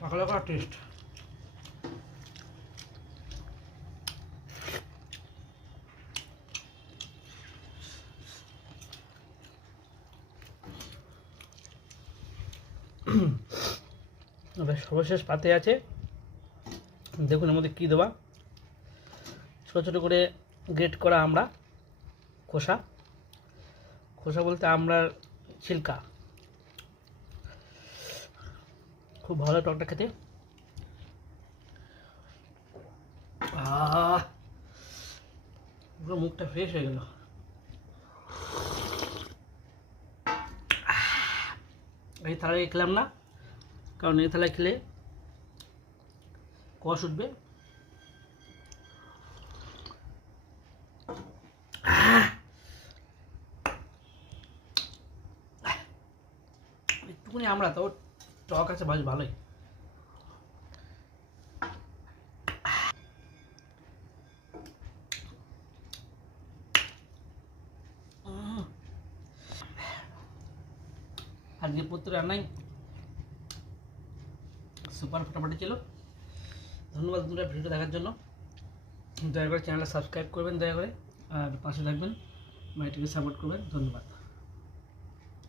পাকলা করা টেস্ট। এবার সর্বশেষ পাতে আছে, দেখুন এর মধ্যে কী দেওয়া। ছোটো ছোটো করে গ্রেট করা আমড়া খোসা, খোসা বলতে আমড়ার ছিলকা, খুব ভালো টকটা খেতে। পুরো মুখটা ফ্রেশ হয়ে গেল। এই থালায় খেলাম না, কারণ এই থালায় খেলে কষ উঠবে। একটুখানি আমরা তো টক আছে বেশ ভালোই। আজকে পুত্র রান্নাই সুপার ফটাফটি ছিল। ধন্যবাদ বন্ধুরা ভিডিওটা দেখার জন্য। দয়া করে চ্যানেলটা সাবস্ক্রাইব করবেন, দয়া করে, আর পাশে থাকবেন, মাইটিকে সাপোর্ট করবেন। ধন্যবাদ।